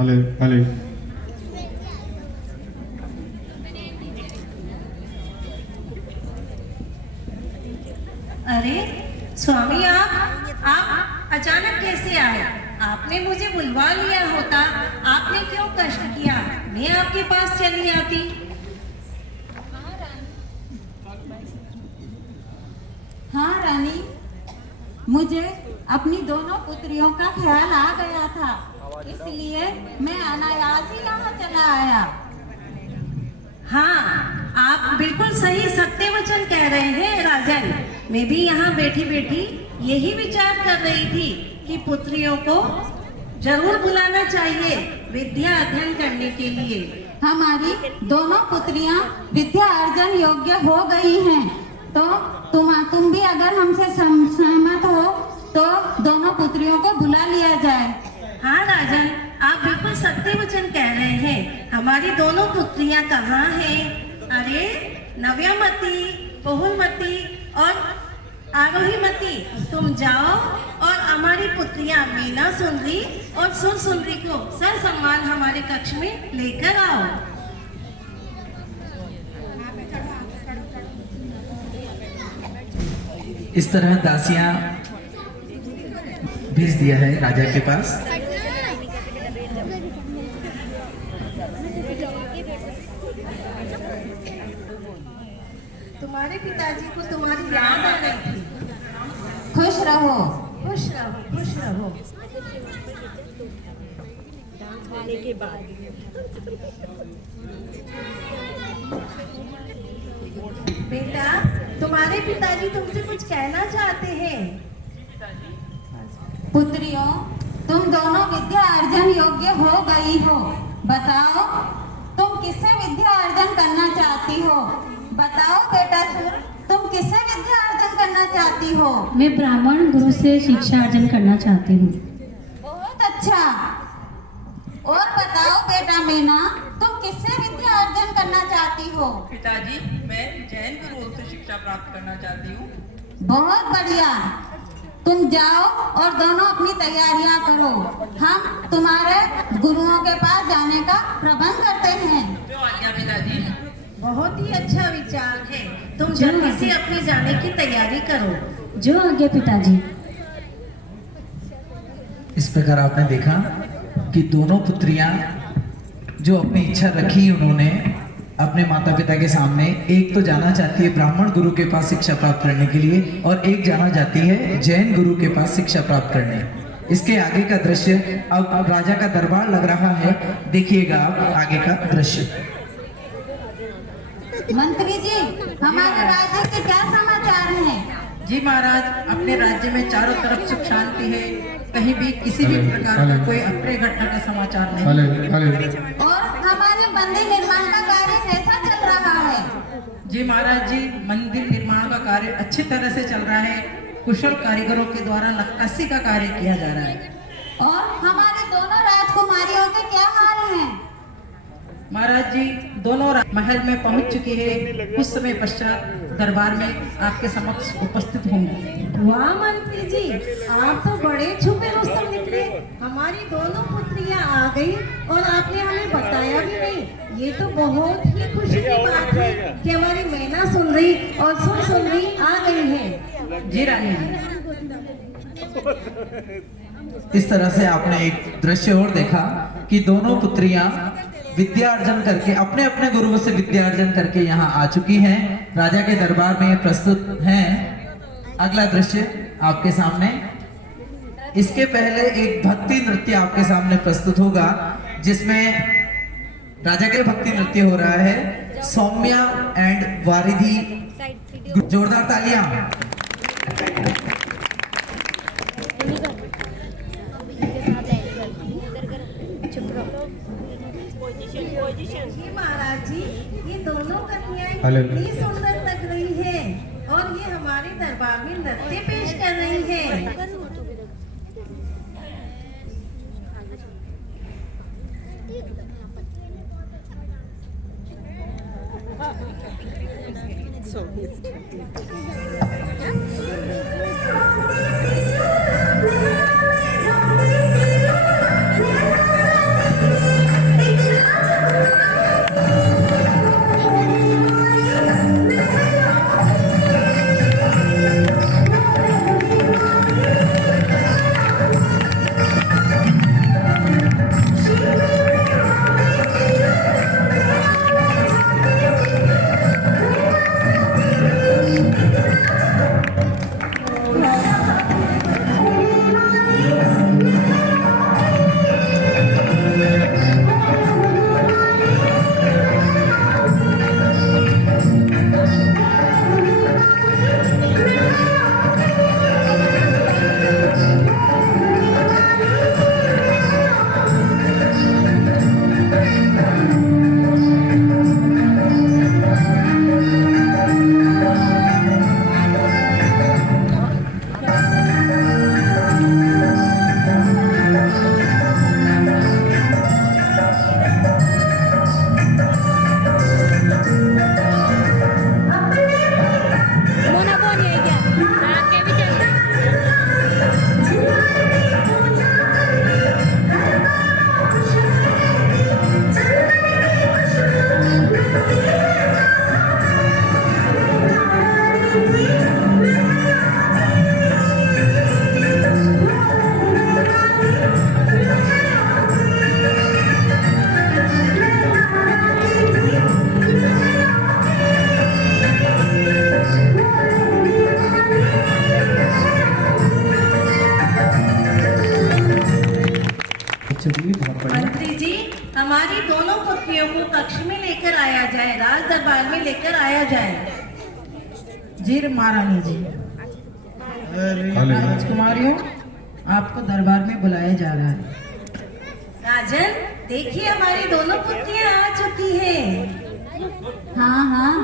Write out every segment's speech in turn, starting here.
हले हले अरे स्वामी, आप अचानक कैसे आए? आपने मुझे बुलवा लिया होता। आपने क्यों कष्ट किया? मैं आपके पास चली आती। हाँ रानी, मुझे अपनी दोनों पुत्रियों का ख्याल आ गया था, इसलिए मैं अनायास ही यहाँ चला आया। हाँ, आप बिल्कुल सही सत्य वचन कह रहे हैं राजन। मैं भी यहाँ बैठी बैठी यही विचार कर रही थी कि पुत्रियों को जरूर बुलाना चाहिए विद्या अध्ययन करने के लिए। हमारी दोनों पुत्रियां विद्या अर्जन योग्य हो गई हैं, तो तुम भी अगर हमसे सहमत हो तो दोनों पुत्रियों को बुला लिया जाए। हाँ राजन, आप बिल्कुल सत्य वचन कह रहे हैं। हमारी दोनों पुत्रियां कहाँ हैं? अरे नव्यामती, बहुलमती और आरोहीमती, तुम जाओ और हमारी पुत्रियां मीना सुंदरी और सुर सुंदरी को सर सम्मान हमारे कक्ष में लेकर आओ। इस तरह दासियां भेज दिया है राजा के पास। तुम्हारे पिताजी को तुम्हारी याद आ रही थी। खुश रहो। खुश रहो, खुश रहो। के बाद बेटा, तुम्हारे पिताजी तुमसे कुछ कहना चाहते हैं। पुत्रियों, तुम दोनों विद्या अर्जन योग्य हो गई हो। बताओ, तुम किससे विद्या अर्जन करना चाहती हो? बताओ बेटा सुर, तुम किससे विद्या अर्जन करना चाहती हो? मैं ब्राह्मण गुरु से शिक्षा अर्जन करना चाहती हूँ। बहुत अच्छा। और बताओ बेटा मीना, तुम किससे विद्या अर्जन करना चाहती हो? पिताजी, मैं जैन गुरुओं से शिक्षा प्राप्त करना चाहती हूँ। बहुत बढ़िया। तुम जाओ और दोनों अपनी तैयारियां करो। हम तुम्हारे गुरुओं के पास जाने का प्रबंध करते हैं। जो आज्ञा पिताजी। बहुत ही अच्छा विचार है। तुम जल्दी से अपने जाने की तैयारी करो। जो आज्ञा पिताजी। इस प्रकार आपने देखा कि दोनों पुत्रियां जो अपनी इच्छा रखी उन्होंने अपने माता पिता के सामने, एक तो जाना चाहती है ब्राह्मण गुरु के पास शिक्षा प्राप्त करने के लिए और एक जाना चाहती है जैन गुरु के पास शिक्षा प्राप्त करने। इसके आगे का दृश्य, अब राजा का दरबार लग रहा है, देखिएगा आप आगे का दृश्य। मंत्री जी, हमारे राज्य के क्या समाचार हैं? जी महाराज, अपने राज्य में चारों तरफ सुख शांति है। कहीं भी किसी भी प्रकार का कोई अप्रिय घटना का समाचार नहीं। हले हले और हमारे मंदिर निर्माण का कार्य कैसा चल रहा है? जी महाराज जी, मंदिर निर्माण का कार्य अच्छी तरह से चल रहा है। कुशल कारीगरों के द्वारा नक्काशी का कार्य किया जा रहा है। और हमारी दोनों राजकुमारियों के क्या हाल हैं? महाराज जी, दोनों महल में पहुंच चुकी है। कुछ समय पश्चात दरबार में आपके समक्ष उपस्थित होंगी। वाह मंत्री जी, आप तो बड़े छुपे रुस्तम निकले। हमारी दोनों पुत्रियां आ गई और आपने हमें बताया भी नहीं। ये तो बहुत ही खुशी की बात है कि हमारी मैना सुंदरी और सुर सुंदरी आ गई है। जी रानी जी। इस तरह से आपने एक दृश्य और देखा कि दोनों पुत्रियां विद्या अर्जन करके, अपने अपने गुरुओं से विद्या अर्जन करके यहाँ आ चुकी हैं, राजा के दरबार में प्रस्तुत हैं। अगला दृश्य आपके सामने। इसके पहले एक भक्ति नृत्य आपके सामने प्रस्तुत होगा, जिसमें राजा के भक्ति नृत्य हो रहा है। सौम्या एंड वारिधि, जोरदार तालियां। जी महाराज जी, ये दोनों कन्याएं हेलो। कितनी सुंदर लग रही है और ये हमारे दरबार में नृत्य पेश कर रही है। चलिए बहुत बढ़िया। मंत्री जी, हमारी दोनों पुत्रियों को कक्ष में लेकर आया जाए, राज दरबार में लेकर आया जाए। जी महारानी जी, राजकुमारियों, आपको दरबार में बुलाया जा रहा है। राजन, देखिए हमारी दोनों पुत्रियां आ चुकी हैं। हाँ हाँ,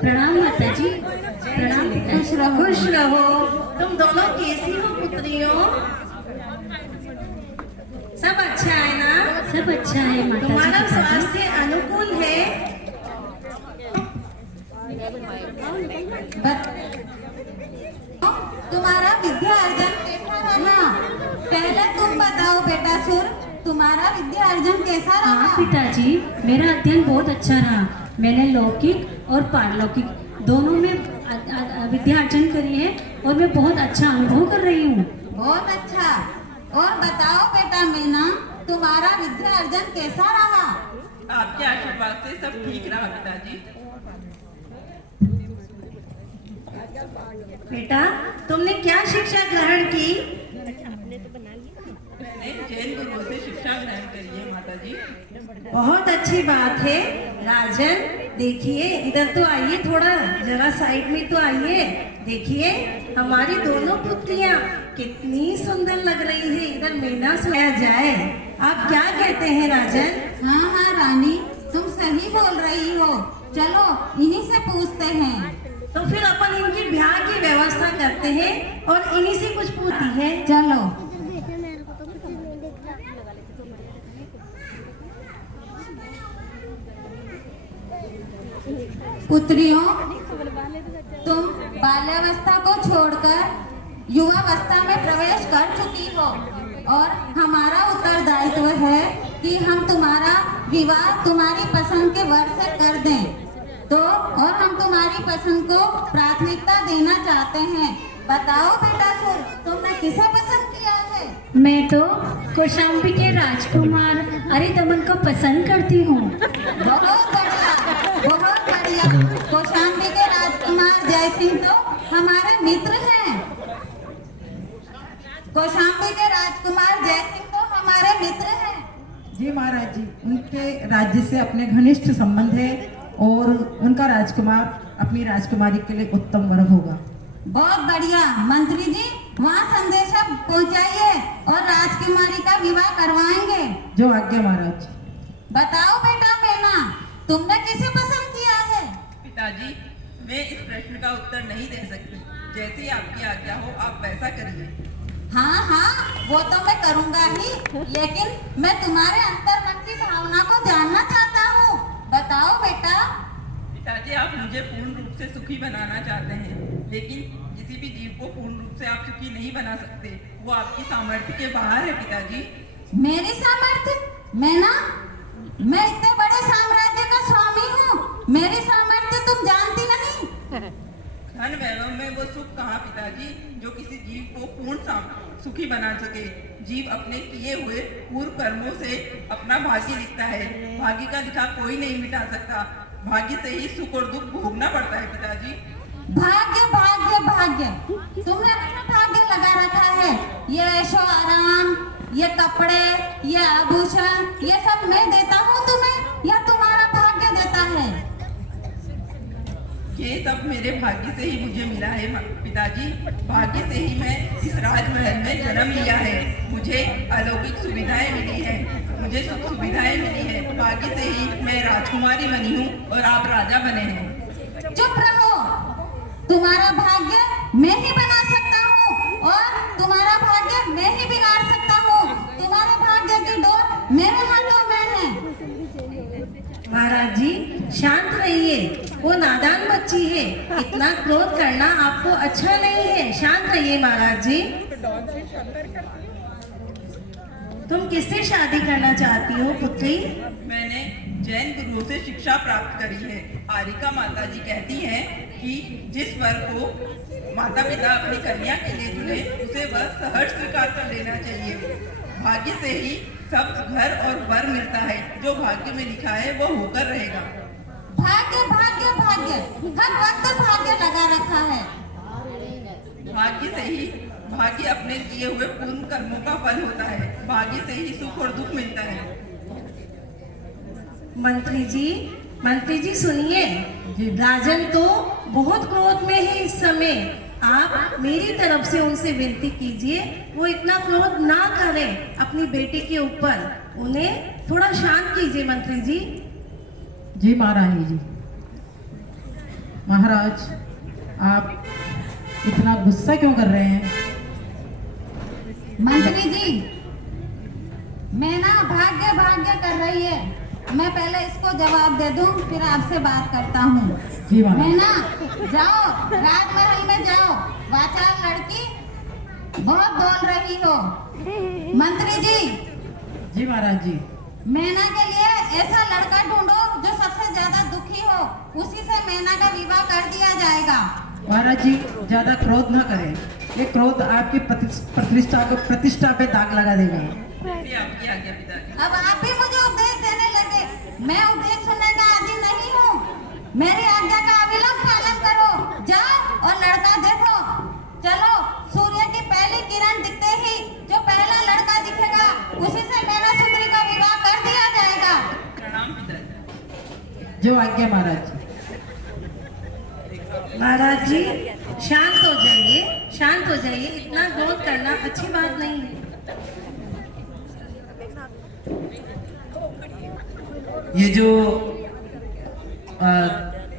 प्रणाम माता जी, प्रणाम पिता। खुश रहो। तुम दोनों कैसी हो पुत्रियों? सब अच्छा है ना? सब अच्छा है माता जी, तुम्हारा पिताजी। स्वास्थ्य अनुकूल है? तुम्हारा विद्या अर्जन कैसा रहा? पहले तुम बताओ बेटा सुर, तुम्हारा विद्या अर्जन कैसा हाँ रहा? पिताजी, मेरा अध्ययन बहुत अच्छा रहा। मैंने लौकिक और पारलौकिक दोनों में विद्या अर्जन करी है और मैं बहुत अच्छा अनुभव कर रही हूँ। बहुत अच्छा। और बताओ बेटा मीना, तुम्हारा विद्या अर्जन कैसा रहा? आपके आशीर्वाद से सब ठीक रहा पिताजी। बेटा, तुमने क्या शिक्षा ग्रहण की? मैंने जैन गुरुओं से शिक्षा ग्रहण करी है माता जी। बहुत अच्छी बात है। राजन, देखिए इधर तो आइए, थोड़ा जरा साइड में तो आइए। देखिए हमारी दोनों पुत्रियां कितनी सुंदर लग रही है। इधर मीना सोया जाए। आप क्या कहते हैं राजन? हाँ हाँ रानी, तुम सही बोल रही हो। चलो इन्हीं से पूछते हैं। तो फिर अपन इनकी ब्याह की व्यवस्था करते हैं और इन्हीं से कुछ पूछती है। चलो। पुत्रियों, तुम बाल्यावस्था को छोड़कर युवावस्था में प्रवेश कर चुकी हो और हमारा उत्तरदायित्व है कि हम तुम्हारा विवाह तुम्हारी पसंद के वर से कर दें। तो और हम तुम्हारी पसंद को प्राथमिकता देना चाहते हैं। बताओ बेटा सुर, तुमने किसे पसंद किया है? मैं तो कौशाम्बी के राजकुमार अरिदमन को पसंद करती हूँ। बहुत बढ़िया, बहुत बढ़िया। कौशाम्बी के राजकुमार जयसिंह तो हमारे मित्र हैं। कौशाम्बी के राजकुमार जयसिंह तो हमारे मित्र हैं। जी महाराज जी, उनके राज्य से अपने घनिष्ठ संबंध है और उनका राजकुमार अपनी राजकुमारी के लिए उत्तम वर होगा। बहुत बढ़िया। मंत्री जी, वहाँ संदेशा पहुँचाइए और राजकुमारी का विवाह करवाएंगे। जो आज्ञा महाराज। बताओ बेटा मीना, तुमने किसे पसंद किया है? पिताजी, मैं इस प्रश्न का उत्तर नहीं दे सकती। जैसी आपकी आज्ञा हो आप वैसा करिए। हाँ हाँ, वो तो मैं करूँगा ही, लेकिन मैं तुम्हारे अंतर्मन की भावना को जानना चाहता हूँ। बताओ बेटा। पिताजी, आप मुझे पूर्ण रूप से सुखी बनाना चाहते हैं, लेकिन किसी भी जीव को पूर्ण रूप से आप सुखी नहीं बना सकते। वो आपकी सामर्थ्य के बाहर है पिताजी। मेरी सामर्थ्य? मैं इतने बड़े साम्राज्य का स्वामी हूँ, मेरी सामर्थ्य तुम जानती नहीं। धन वैभव में वो सुख कहाँ पिताजी, जो किसी जीव को पूर्ण सुखी बना सके। जीव अपने किए हुए पूर्व कर्मों से अपना भाग्य लिखता है। भाग्य का लिखा कोई नहीं मिटा सकता। भाग्य से ही सुख और दुख भोगना पड़ता है पिताजी। भाग्य भाग्य भाग्य, तुमने अपना भाग्य लगा रखा है। ये ऐशो आराम, ये कपड़े, ये आभूषण, ये सब मैं देता हूँ तुम्हें या तुम्हारा भाग्य देता है? ये सब मेरे भाग्य से ही मुझे मिला है पिताजी। भाग्य से ही मैं इस राजमहल में जन्म लिया है। मुझे अलौकिक सुविधाएं मिली है, मुझे सुख सुविधाएं मिली है। भाग्य से ही मैं राजकुमारी बनी हूँ और आप राजा बने हैं। चुप रहो। तुम्हारा भाग्य मैं ही बना सकता हूँ और तुम्हारा भाग्य मैं ही बिगाड़ सकता हूँ। तुम्हारे भाग्य की डोर मेरे हाथों में है। महाराज जी, शांत रहिए। वो नादान बच्ची है, इतना क्रोध करना आपको अच्छा नहीं है। शांत रहिए महाराज जी। तुम किससे शादी करना चाहती हो पुत्री? मैंने जैन गुरुओं से शिक्षा प्राप्त करी है। आरिका माता जी कहती हैं कि जिस वर को माता पिता अपनी कन्या के लिए चुने, उसे वह सहर्ष स्वीकार कर लेना चाहिए। भाग्य से ही सब घर और वर मिलता है। जो भाग्य में लिखा है वो होकर रहेगा। भाग्य भाग्य भाग्य, हर वक्त भाग्य लगा रखा है। भाग्य अपने किए हुए पूर्ण कर्मों का फल होता है। भाग्य से ही सुख और दुख मिलता है। मंत्री जी सुनिए, राजन तो बहुत क्रोध में है इस समय। आप मेरी तरफ से उनसे विनती कीजिए, वो इतना क्रोध ना करें अपनी बेटी के ऊपर। उन्हें थोड़ा शांत कीजिए मंत्री जी। जी महारानी जी। महाराज, आप इतना गुस्सा क्यों कर रहे हैं? मंत्री जी, मैं ना भाग्य भाग्य कर रही है। मैं पहले इसको जवाब दे दूं, फिर आपसे बात करता हूँ। जी महाराज। मैं ना जाओ राजमहल में जाओ, वाचाल लड़की बहुत बोल रही हो। मंत्री जी। जी महाराज जी। मैना के लिए ऐसा लड़का ढूंढो जो सबसे ज्यादा दुखी हो, उसी से मैना का विवाह कर दिया जाएगा। महाराज जी, ज्यादा क्रोध न करें। ये क्रोध आपकी प्रतिष्ठा पे दाग लगा देगा। ये आपकी आज्ञा पिताजी। अब आप भी मुझे उपदेश देने लगे। मैं उपदेश सुनने का आदी नहीं हूँ। मेरी आज्ञा का अविलंब पालन करो। जाओ और लड़का देखो। चलो, सूर्य की पहली किरण दिखते ही जो पहला लड़का दिखेगा, उसी से मैना सुंदरी का विवाह कर दिया जाएगा। प्रणाम पिताजी। जो आज्ञा महाराज। महाराज जी शांत हो जाइए, शांत हो जाइए। इतना क्रोध करना अच्छी बात नहीं है। ये जो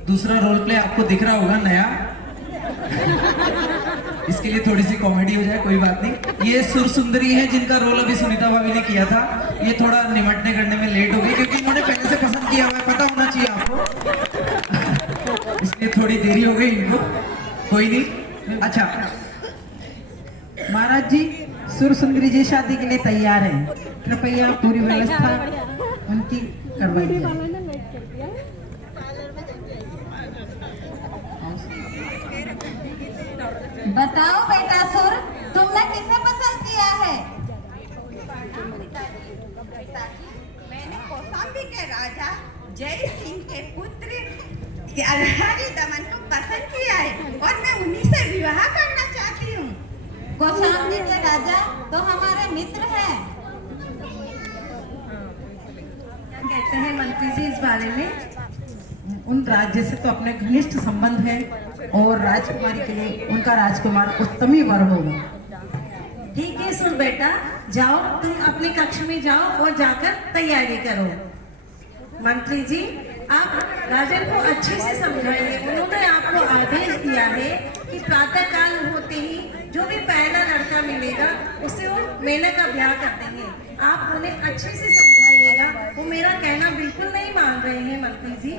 दूसरा रोल प्ले आपको दिख रहा होगा नया, इसके लिए थोड़ी सी कॉमेडी हो जाए, कोई बात नहीं। ये सुर सुंदरी है जिनका रोल अभी सुनीता भाभी ने किया था। ये थोड़ा निमटने करने में लेट हो गई क्योंकि इन्होंने पहले से पसंद किया हुआ है, पता होना चाहिए आपको, इसलिए थोड़ी देरी हो गई इनको। कोई नहीं। अच्छा महाराज जी, सुर सुंदरी जी शादी के लिए तैयार हैं। कृपया पूरी व्यवस्था उनकी करवाइए। बताओ बेटा सुर, तुमने किसे पसंद किया है? मैंने कौशाम्बी के राजा जय सिंह के पुत्र अल्हारी दमन को पसंद किया है और मैं उन्हीं से विवाह करना चाहती हूँ। कौशाम्बी के राजा तो हमारे मित्र हैं। क्या कहते हैं मंत्री जी इस बारे में? उन राज्य से तो अपने घनिष्ठ संबंध है और राजकुमारी के लिए उनका राजकुमार उत्तम ही वर होगा। ठीक है सुन बेटा, जाओ तुम अपने कक्ष में जाओ और जाकर तैयारी करो। मंत्री जी, आप राजन को अच्छे से समझाइए। उन्होंने आपको आदेश दिया है कि प्रातः काल होते ही जो भी पहला लड़का मिलेगा उससे वो मैना का ब्याह कर देंगे। आप उन्हें अच्छे से समझाइएगा। वो मेरा कहना बिल्कुल नहीं मान रहे हैं मंत्री जी।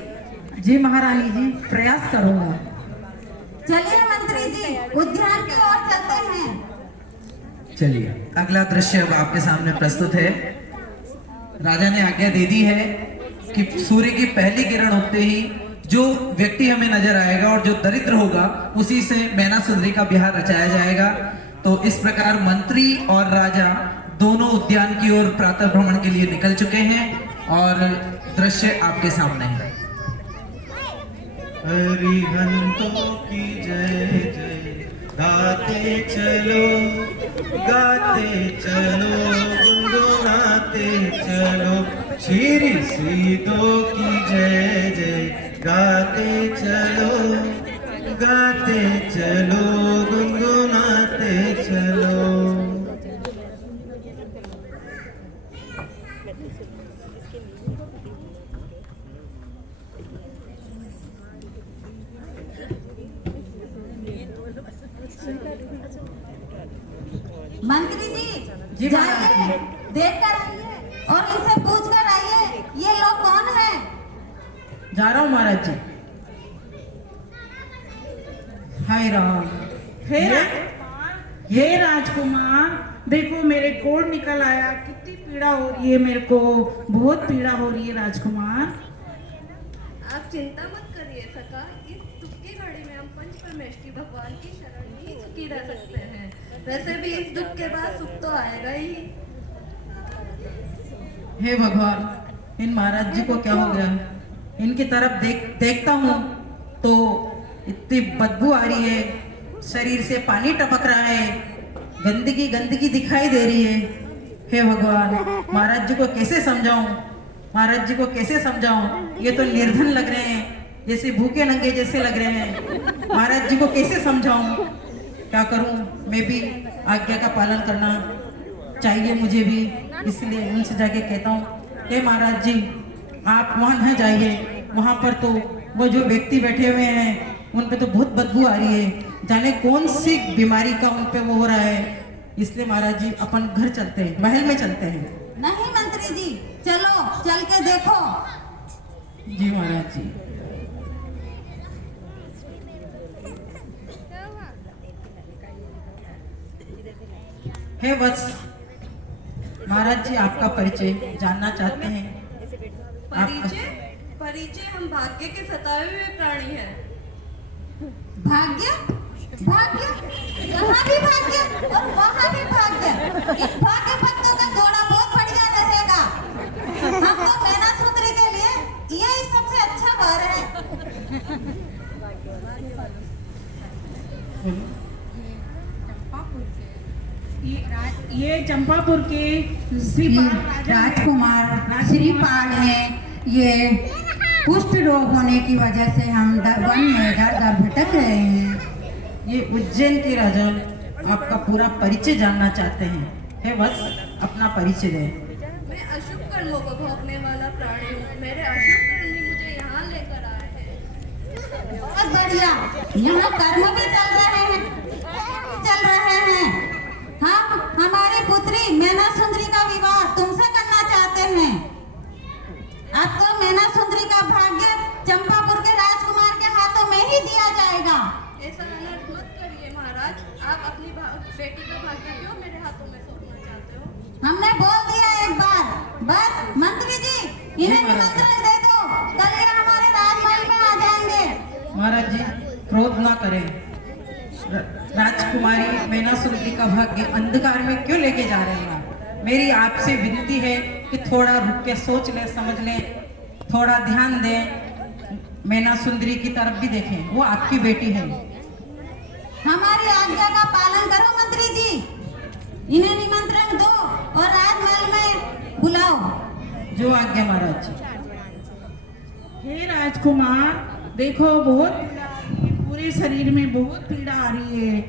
जी महारानी जी, प्रयास करूंगा। चलिए मंत्री जी, उद्यान की ओर चलते हैं। चलिए, अगला दृश्य अब आपके सामने प्रस्तुत है। राजा ने आज्ञा दे दी है कि सूर्य की पहली किरण उगते ही जो व्यक्ति हमें नजर आएगा और जो दरिद्र होगा उसी से मैना सुंदरी का ब्याह रचाया जाएगा। तो इस प्रकार मंत्री और राजा दोनों उद्यान की ओर प्रातः भ्रमण के लिए निकल चुके हैं और दृश्य आपके सामने है। हरिहंतों की जय जय गाते चलो, गाते चलो, गुनगुनाते चलो। श्री सीधों की जय जय गाते चलो, गाते चलो, गुनगुनाते चलो। मंत्री जी, जाइए, देख कर आइए और इनसे पूछ कर आइए ये लोग कौन हैं। जा रहा हूँ महाराज जी। हाय राम। हे राजकुमार, देखो मेरे कोढ़ निकल आया। कितनी पीड़ा हो रही है मेरे को, बहुत पीड़ा हो रही है राजकुमार। आप चिंता मत करिए सखा। इस दुख की घड़ी में हम पंच परमेष्ठी भगवान की शरण में ही सुखी रह सकते हैं। वैसे भी इस दुख के बाद सुख तो आएगा ही। हे भगवान, इन महाराज जी को क्या हो गया? इनकी तरफ देखता हूँ तो इतनी बदबू आ रही है, शरीर से पानी टपक रहा है, गंदगी गंदगी दिखाई दे रही है। हे भगवान, महाराज जी को कैसे समझाऊं, महाराज जी को कैसे समझाऊं? ये तो निर्धन लग रहे हैं, जैसे भूखे नंगे जैसे लग रहे हैं। महाराज जी को कैसे समझाऊं? क्या करूं? मैं भी आज्ञा का पालन करना चाहिए मुझे भी, इसलिए उनसे जाके कहता हूँ, हे महाराज जी आप वहाँ न जाइए, वहाँ पर तो वो जो व्यक्ति बैठे हुए हैं उन पे तो बहुत बदबू आ रही है, जाने कौन सी बीमारी का उन पे वो हो रहा है। इसलिए महाराज जी अपन घर चलते हैं, महल में चलते हैं। नहीं मंत्री जी, चलो चल के देखो। जी महाराज जी। हे वत्स, महाराज जी आपका परिचय जानना चाहते हैं। परिचय हम भाग्य के सताए हुए प्राणी हैं। भाग्य भाग्य, यहाँ भी भाग्य और वहाँ भी भाग्य। इन भाग्य भक्तों का जोड़ा बहुत बढ़िया रहेगा। हमको मैना सूत्री के लिए यही सबसे अच्छा वर है। ये चंपापुर के राजकुमार श्रीपाल हैं। ये कुष्ठ रोग होने की वजह से हम वन में दर दर भटक रहे हैं। ये उज्जैन के राजा आपका पूरा परिचय जानना चाहते हैं। हे वत्स, अपना परिचय दें। मैं अशुभ कर्मों को भोगने वाला प्राणी हूँ। मेरे अशुभ कर्म मुझे यहाँ लेकर आए हैं। बहुत बढ़िया, यहाँ कर्म भी चल रहे हैं। हम हमारी पुत्री मैना सुंदरी का विवाह तुमसे करना चाहते हैं। अब तो मैना सुंदरी का भाग्य चंपापुर के राजकुमार के हाथों में ही दिया जाएगा। ऐसा अनर्थ मत करिए महाराज। आप अपनी बेटी का भाग्य क्यों मेरे हाथों में सौंपना चाहते हो? हमने बोल दिया एक बार, बस मंत्री जी इन्हें निमंत्रण दे दो, कल ये हमारे राजमहल में आ जाएंगे। महाराज जी क्रोध ना करें। राजकुमारी मैना सुंदरी का भाग्य अंधकार में क्यों लेके जा रहे हैं? मेरी आपसे विनती है कि थोड़ा रुक के सोच ले, समझ ले, थोड़ा ध्यान दें, मैना सुंदरी की तरफ भी देखें, वो आपकी बेटी है। हमारी आज्ञा का पालन करो मंत्री जी, इन्हें निमंत्रण दो और राजमहल में बुलाओ। जो आज्ञा महाराज जी। हे राजकुमार, देखो बहुत पूरे शरीर में बहुत पीड़ा आ रही है,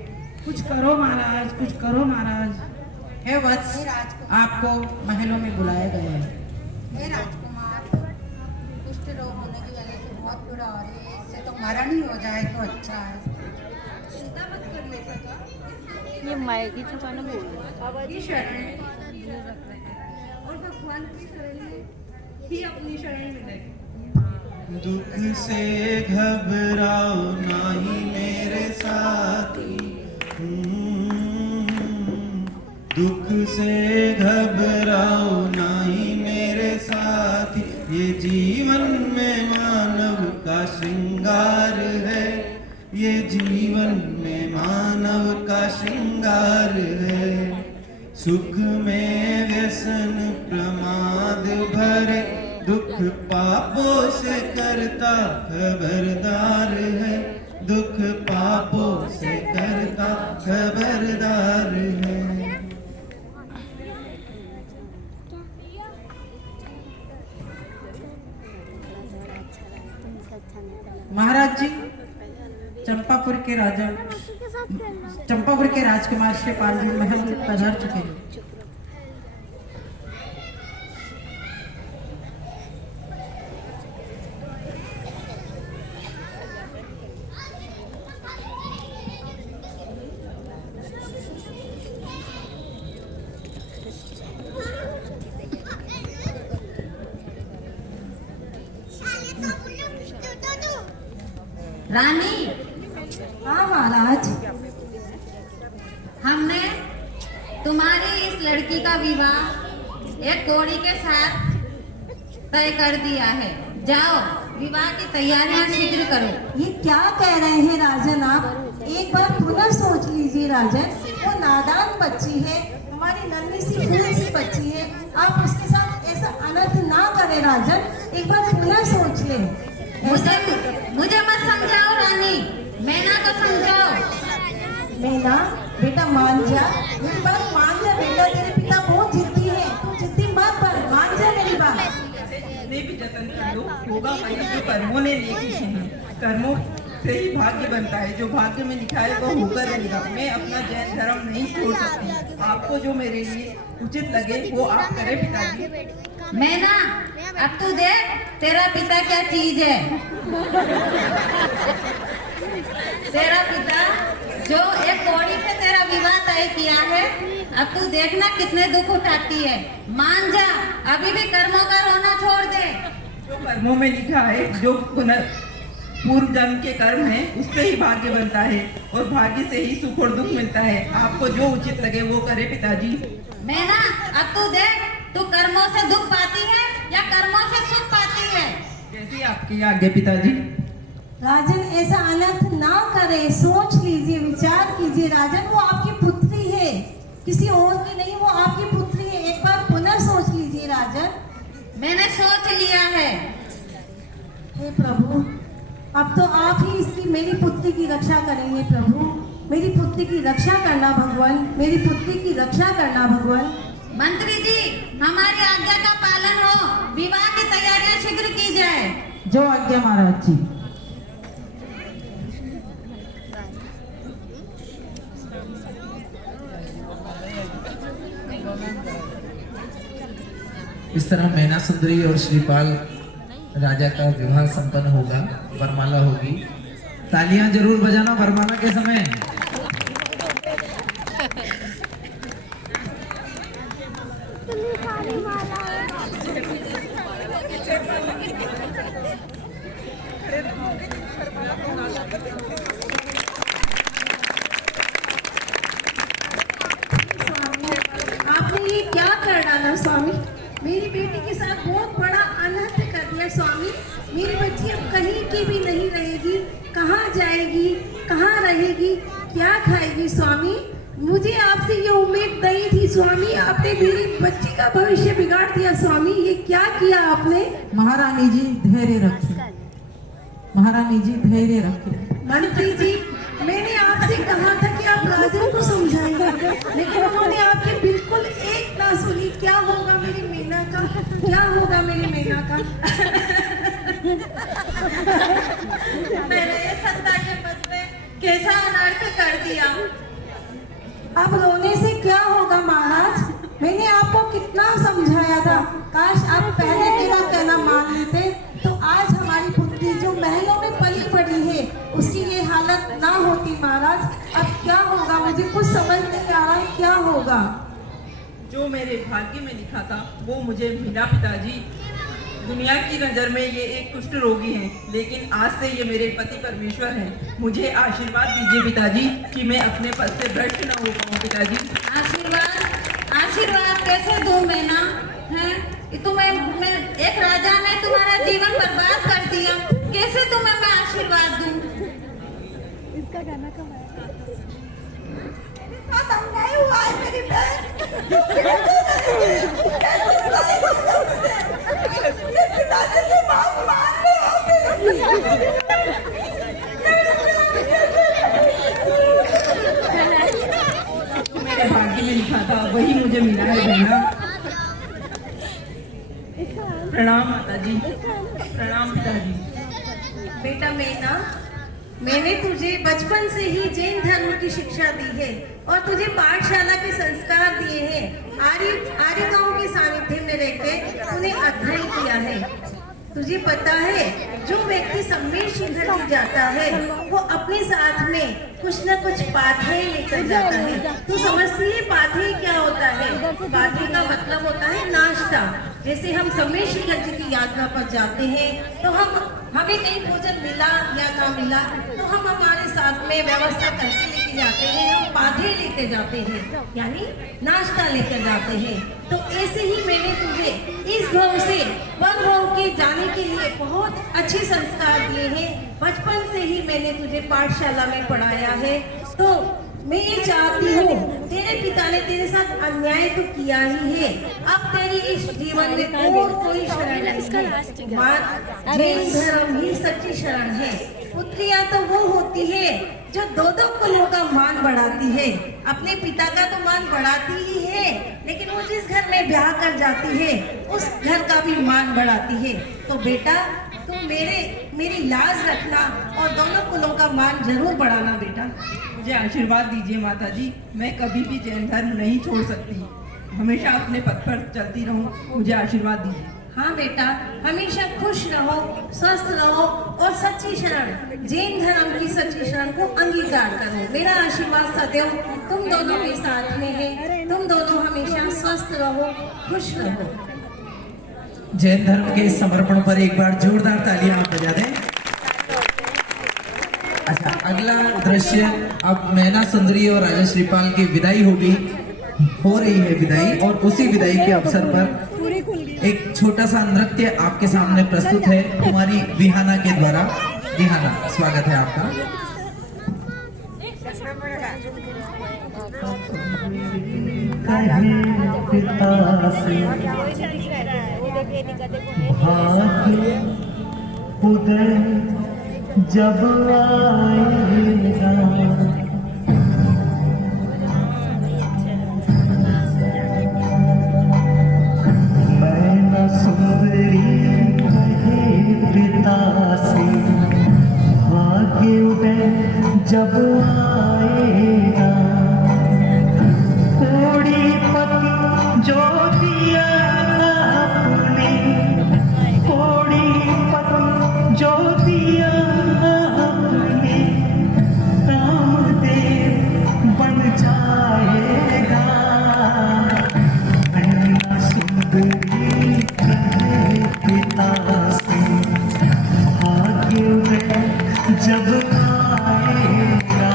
कुछ करो महाराज, कुछ करो महाराज। हे वत्स, आपको महलों में बुलाया गया है। हे राजकुमार, कुष्ठ रोग होने की वजह से बहुत पीड़ा हो रही है, इससे तो मरण ही हो जाए तो अच्छा है। चिंता मत करने सका। ये मायके छुपाना बोल रहा है। की शरण और भगवान की शरण में ही अपनी शरण मिलेगी। दुख से घबराओ नहीं मेरे साथी, दुख से घबराओ नहीं मेरे साथी। ये जीवन में मानव का श्रृंगार है, ये जीवन में मानव का श्रृंगार है। सुख में व्यसन प्रमाद भरे, दुख पापों से करता खबरदार है, दुख पापों से करता खबरदार है। महाराज जी, चंपापुर के राजकुमार श्रीपाल जी महल में पधार चुके हैं। रानी, हाँ महाराज, हमने तुम्हारी इस लड़की का विवाह एक कोड़ी के साथ तय कर दिया है। जाओ, विवाह की तैयारियां शीघ्र करो। ये क्या कह रहे हैं राजन आप? एक बार पुनः सोच लीजिए राजन, वो नादान बच्ची है, हमारी नन्ही सी फूल सी बच्ची है, आप उसके साथ ऐसा अनर्थ ना करें राजन, एक बार पुनः सोच लें। मुझे मत समझाओ रानी, मैना को समझाओ। मैना बेटा मान जा, मेरी बात मान जा बेटा, तेरे पिता बहुत जिद्दी है, तू जिद्दी मत बन, मान जा मेरी बात। जितने भी जतन कर लो होगा वही जो कर्मों ने लिए लिखे हैं। कर्मों से ही भाग्य बनता है, जो भाग्य में लिखा है वो होकर रहेगा। मैं अपना जैन धर्म नहीं छोड़ सकती। आपको जो मेरे लिए उचित लगे वो आप करें पिताजी। मैना, अब तू देख तेरा पिता क्या चीज है। तेरा पिता जो एक कौड़ी पे तेरा विवाह तय किया है, अब तू देखना कितने दुख उठाती है। मान जा, अभी भी कर्मों का रोना छोड़ दे। जो कर्मों में लिखा है, जो पूर्व जन्म के कर्म है, उससे ही भाग्य बनता है और भाग्य से ही सुख और दुख मिलता है। आपको जो उचित लगे वो करे पिताजी। मैना, अब तू देख, तू कर्मों से दुख पाती है या कर्मों से सुख पाती है। जैसी आपकी आज्ञा पिताजी। राजन ऐसा अनर्थ ना करे, सोच लीजिए, विचार कीजिए राजन, वो आपकी पुत्री है, किसी और की नहीं, वो आपकी पुत्री है। एक बार पुनः सोच लीजिए राजन। मैंने सोच लिया है। हे प्रभु, अब तो आप ही इसकी मेरी पुत्री की रक्षा करेंगे प्रभु। मेरी पुत्री की रक्षा करना भगवान, मेरी पुत्री की रक्षा करना भगवान। मंत्री जी, हमारी आज्ञा का पालन हो, विवाह की तैयारियां शीघ्र की जाए। जो आज्ञा महाराज जी। इस तरह मैना सुंदरी और श्रीपाल राजा का विवाह संपन्न होगा, वरमाला होगी। तालियां जरूर बजाना वरमाला के समय। आपने ये क्या कर डाला स्वामी, मेरी बेटी के साथ बहुत बड़ा अनर्थ कर दिया स्वामी। मेरी बच्ची अब कहीं की भी नहीं रहेगी, कहाँ जाएगी, कहाँ रहेगी, क्या खाएगी स्वामी। मुझे आपसे ये उम्मीद नहीं थी स्वामी, आपने मेरी बच्ची का भविष्य बिगाड़ दिया स्वामी। ये क्या किया आपने। महारानी जी धैर्य रखिए, महारानी जी धैर्य रखिए। मंत्री जी, मैंने आपसे कहा था कि आप राजा को समझाएंगे, लेकिन उन्होंने आपकी बिल्कुल एक ना सुनी। क्या होगा मेरी मीना का, क्या होगा मेरी मीना का। मैंने ये सत्ता के पद में कैसा अनर्थ कर दिया। अब रोने से क्या होगा महाराज, मैंने आपको कितना समझाया था। काश आप पहले मेरा कहना मान लेते तो आज हमारी पुत्री जो महलों में पली पड़ी है उसकी ये हालत ना होती महाराज। अब क्या होगा, मुझे कुछ समझ नहीं आ रहा है, क्या होगा। जो मेरे भाग्य में लिखा था वो मुझे मिला पिताजी। दुनिया की नज़र में ये एक कुष्ठ रोगी हैं, लेकिन आज से ये मेरे पति परमेश्वर हैं। मुझे आशीर्वाद दीजिए पिताजी कि मैं अपने पद से भ्रष्ट न हो पाऊँ पिताजी। आशीर्वाद, आशीर्वाद कैसे दूं मैना, हैं? तुम्हें मैं एक राजा ने तुम्हारा जीवन बर्बाद कर दिया, कैसे तुम्हें मैं आशीर्वाद दूं। इसका गाना कब आया? मेरे साथ अन्याय हुआ है मेरी बहन। ये पिताजी की बात मान लो। जो मेरे भाग्य में लिखा था वही मुझे मिला है बहना। प्रणाम माता जी, प्रणाम पिताजी। बेटा मैना, मैंने तुझे बचपन से ही जैन धर्म की शिक्षा दी है और तुझे पाठशाला के संस्कार दिए हैं। आर्यगांव के सानिध्य में रहकर तूने अध्ययन किया है। तुझे पता है, जो व्यक्ति सम्मेद शिखर की जाता है वो अपने साथ में कुछ न कुछ पाथेय लेकर जाता है। तू समझती है पाथेय क्या होता है? पाथेय का मतलब होता है नाश्ता। जैसे हम सम्मेद शिखर जी की यात्रा पर जाते हैं तो हमें कहीं भोजन मिला या ना मिला तो हम हमारे साथ में व्यवस्था करके लेके जाते हैं, हम पाथेय लेके जाते हैं, यानी नाश्ता लेकर जाते हैं। तो ऐसे ही मैंने तुझे इस भाव से वन भाव के जाने के लिए बहुत अच्छे संस्कार दिए हैं। बचपन से ही मैंने तुझे पाठशाला में पढ़ाया है। तो मैं ये चाहती हूँ, तेरे पिता ने तेरे साथ अन्याय तो किया ही है, अब तेरी इस जीवन में और कोई शरण नहीं है। जैन धर्म ही सच्ची शरण है। पुत्रियां तो वो होती है जो दो दो कुलों का मान बढ़ाती है। अपने पिता का तो मान बढ़ाती ही है, लेकिन वो जिस घर में ब्याह कर जाती है उस घर का भी मान बढ़ाती है। तो बेटा तुम मेरी लाज रखना और दोनों कुलों का मान जरूर बढ़ाना बेटा। मुझे आशीर्वाद दीजिए माता जी, मैं कभी भी जैन धर्म नहीं छोड़ सकती, हमेशा अपने पथ पर चलती रहूं। मुझे आशीर्वाद दीजिए। हाँ बेटा, हमेशा खुश रहो, स्वस्थ रहो और सच्ची शरण, जैन धर्म की सच्ची शरण को अंगीकार करो। मेरा आशीर्वाद सदैव तुम दोनों के साथ में है। तुम दोनों हमेशा स्वस्थ रहो, खुश रहो। जैन धर्म के इस समर्पण पर एक बार जोरदार तालियां आप बजा दें। अच्छा, अगला दृश्य अब मैना सुंदरी और राजा श्रीपाल की विदाई हो रही है विदाई, और उसी विदाई के अवसर पर एक छोटा सा नृत्य आपके सामने प्रस्तुत है कुमारी विहाना के द्वारा। विहाना, स्वागत है आपका। पिता से भाग्य उदय जब आएगा, मैना सुंदरी कहे पिता से भाग्य उदय जब आएगा, कोड़ी पति जो दिया आपने, कोड़ी पति जो दिया आपने, कामदेव बन जाएगा। मैना सुंदरी कहे पिता से भाग्य उदय जब आएगा।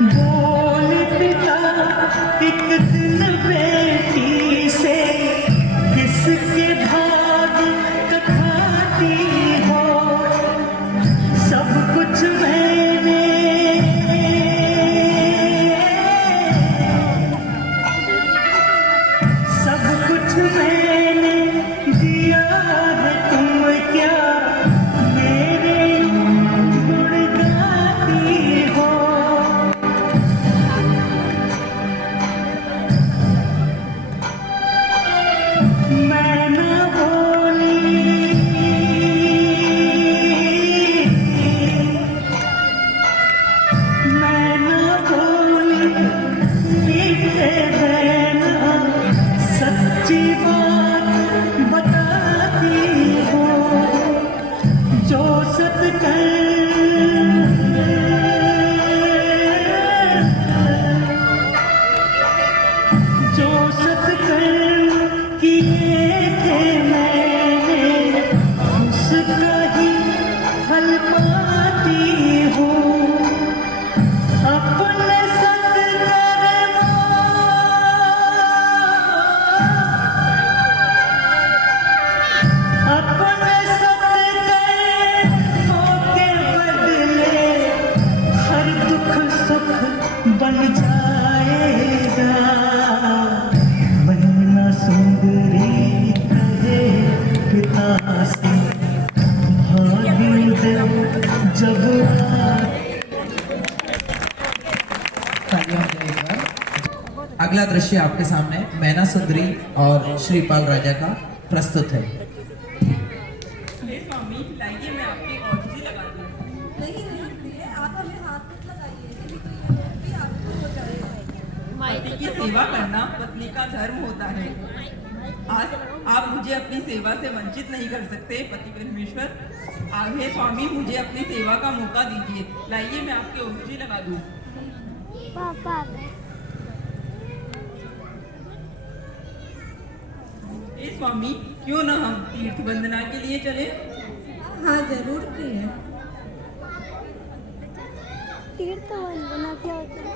बोल पिता एक दिन बेटी से किसके भाग कथाती हो, सब कुछ मैंने दिया है, तुम क्या मेरे गुण गाती हो। मैं न बोली, मैं न बोली, मीठे बहना सच्ची बात बताती हो, जो सत किए थे मैंने, उसका ही फल पाती हूँ। अपने के बदले हर दुख सुख बन जाएगा। मैना सुंदरी कहे पिता से भाग्य जब अगला दृश्य आपके सामने मैना सुंदरी और श्रीपाल राजा का प्रस्तुत है। स्वामी लाइए, मैं आपकी औषधि लगा दूं। नहीं नहीं प्रिय, आप हमें हाथ मत लगाइए, नहीं तो ये भी आपको हो जाएगा। पति की सेवा करना पत्नी का धर्म होता है। आज आप मुझे अपनी सेवा से वंचित नहीं कर सकते पति परमेश्वर। आगे स्वामी मुझे अपनी सेवा का मौका दीजिए, लाइए मैं आपकी औषधि लगा दूं। हे स्वामी, क्यों न हम तीर्थ वंदना के लिए चले? हाँ जरूर किए। तीर्थ वंदना क्या होता है?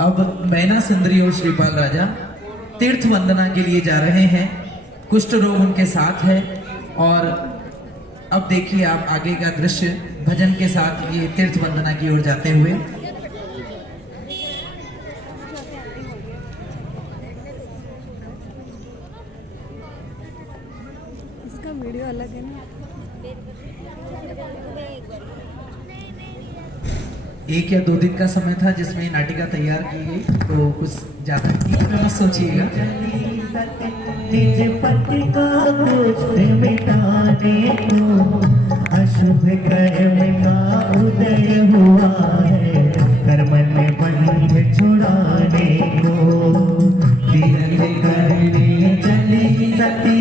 अब मैना सुंदरी और श्रीपाल राजा तीर्थ वंदना के लिए जा रहे हैं। कुष्ठ रोग उनके साथ है और अब देखिए आप आगे का दृश्य भजन के साथ ये तीर्थ वंदना की ओर जाते हुए। इसका वीडियो अलग है ना। एक या दो दिन का समय था जिसमें ये नाटिका तैयार की गई, तो कुछ ज्यादा मत सोचिएगा। निज पति का दुष्ट मिटाने को अशुभ कर्म का उदय हुआ है, कर्म में बंध छुड़ाने को तीर्थ करने चली सती।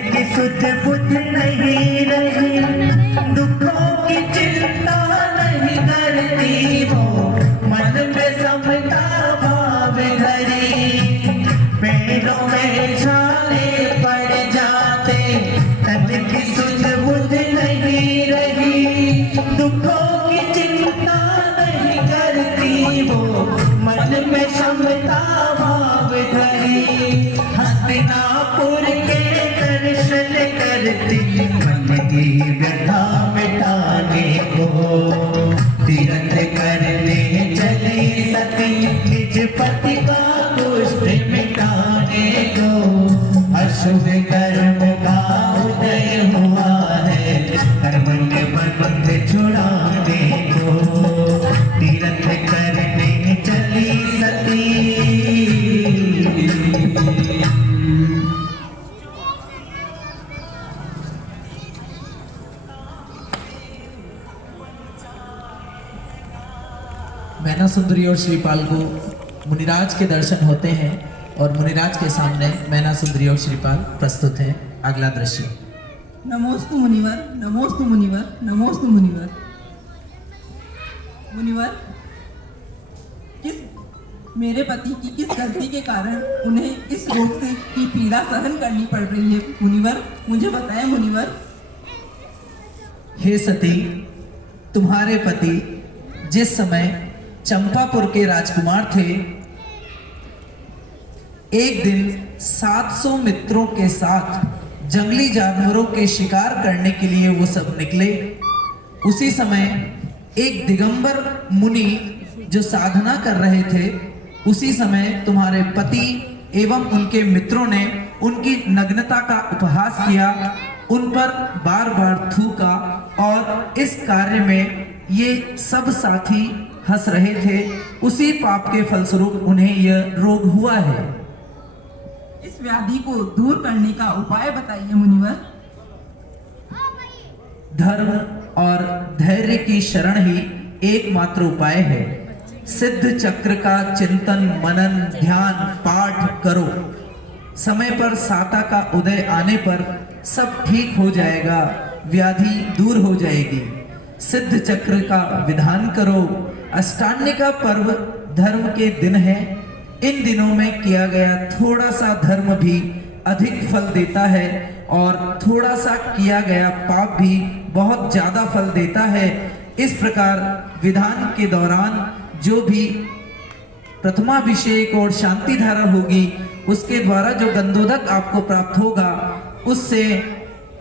की सुध बुध नहीं रही, दुखों की चिंता नहीं करती वो, मन में समता भाव धरी, पैरों में छाले पड़ जाते। तन की सुध बुध नहीं रही, दुखों की चिंता नहीं करती वो, मन में समता भाव धरी। हस्तिनापुर के दर्शन करती, मन की व्यथा मिटाने को तीर्थ करने चली सती। निज पति का दुष्ट मिटाने को अशुभ कर्म का उदय हुआ है, कर्म के बंध छुड़ाने को तीर्थ करने चली सती। मैना सुंदरी और श्रीपाल को मुनिराज के दर्शन होते हैं और मुनिराज के सामने मैना सुंदरी और श्रीपाल प्रस्तुत हैं। अगला दृश्य। नमोस्तु मुनिवर, नमोस्तु मुनिवर, नमोस्तु मुनिवर। मुनिवर, मेरे पति की किस गलती के कारण उन्हें इस रोग से की पीड़ा सहन करनी पड़ रही है? मुनिवर, मुझे बताएं मुनिवर। हे सती, तुम्हारे पति जिस समय चंपापुर के राजकुमार थे, एक दिन 700 मित्रों के साथ जंगली जानवरों के शिकार करने के लिए वो सब निकले। उसी समय एक दिगंबर मुनि जो साधना कर रहे थे, उसी समय तुम्हारे पति एवं उनके मित्रों ने उनकी नग्नता का उपहास किया, उन पर बार बार थूका और इस कार्य में ये सब साथी हंस रहे थे। उसी पाप के फलस्वरूप उन्हें यह रोग हुआ है। इस व्याधि को दूर करने का उपाय बताइए मुनिवर। धर्म और धैर्य की शरण ही एकमात्र उपाय है। सिद्ध चक्र का चिंतन मनन ध्यान पाठ करो। समय पर साता का उदय आने पर सब ठीक हो जाएगा, व्याधि दूर हो जाएगी। सिद्ध चक्र का विधान करो। अष्टान्य का पर्व धर्म के दिन है। इन दिनों में किया गया थोड़ा सा धर्म भी अधिक फल देता है और थोड़ा सा किया गया पाप भी बहुत ज्यादा फल देता है। इस प्रकार विधान के दौरान जो भी प्रथमाभिषेक और शांति धारा होगी, उसके द्वारा जो गंधोदक आपको प्राप्त होगा, उससे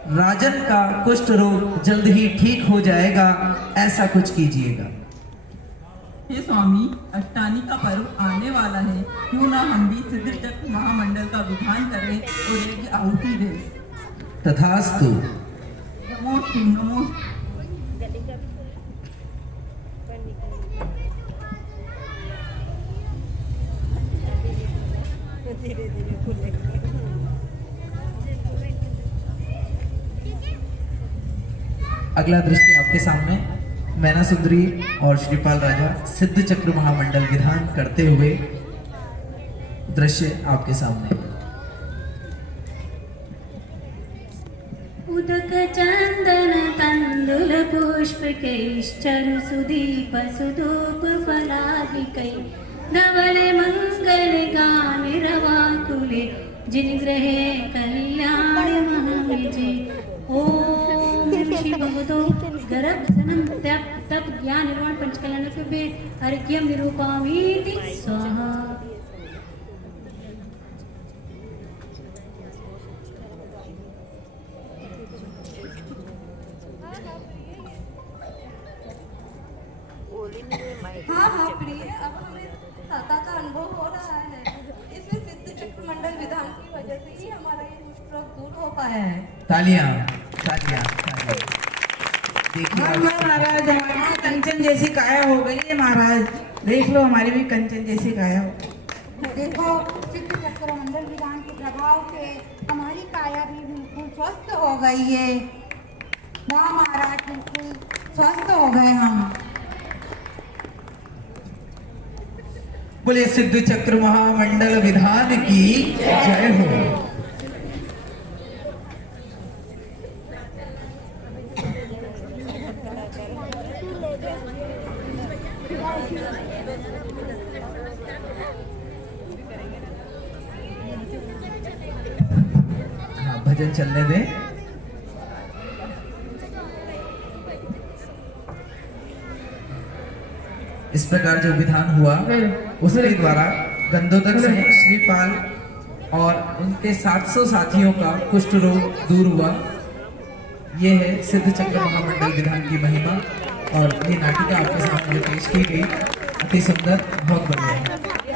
राजन का कुष्ठ रोग जल्द ही ठीक हो जाएगा। ऐसा कुछ कीजिएगा। हे स्वामी, अष्टानी का पर्व आने वाला है, क्यों ना हम भी सिद्ध चक्र महामंडल का विधान करें और एक आहुति दें। तथास्तु। नमोस्तु नमोस्तु। अगला दृश्य आपके सामने मैना सुंदरी और श्रीपाल राजा सिद्ध चक्र महामंडल विधान करते हुए दृश्य आपके सामने। उदक चंदन तंदुल पुष्प केश्चरु सुदीप सुधूप फलादिकै धवल मंगल गान रवाकुले जिन ग्रहे कल्याण महाविजय। ओम शिव भगवतो गर्भ जन्म तप तप ज्ञान निर्वाण पंचकल्याण के अर्घ्यम निरूपामीति स्वाहा। हाँ हाँ प्रिय, अब हमें सत्ता का अनुभव हो रहा है। इसमें सिद्ध चक्र मंडल विधान की वजह से ही हमारा ये दुष्ट रोग दूर हो पाया है। तालियां तालियां तालियां। देखिए महाराज हमारी कंचन जैसी काया हो गई है महाराज, देख लो हमारी भी कंचन जैसी काया हो। देखो सिद्ध चक्र मंडल विधान के प्रभाव से हमारी काया भी बिल्कुल स्वस्थ हो गई है। वाह महाराज, बिल्कुल स्वस्थ हो गए हम। बोले सिद्ध चक्र महामंडल विधान की जय हो। हाँ, भजन चलने दें। इस प्रकार जो विधान हुआ उसके द्वारा गंधोदक से श्रीपाल और उनके 700 साथियों का कुष्ठ रोग दूर हुआ। ये है सिद्ध चक्र महामंडल विधान की महिमा। और ये नाटिका आपके सामने पेश की गई, अति सुंदर, बहुत बढ़िया।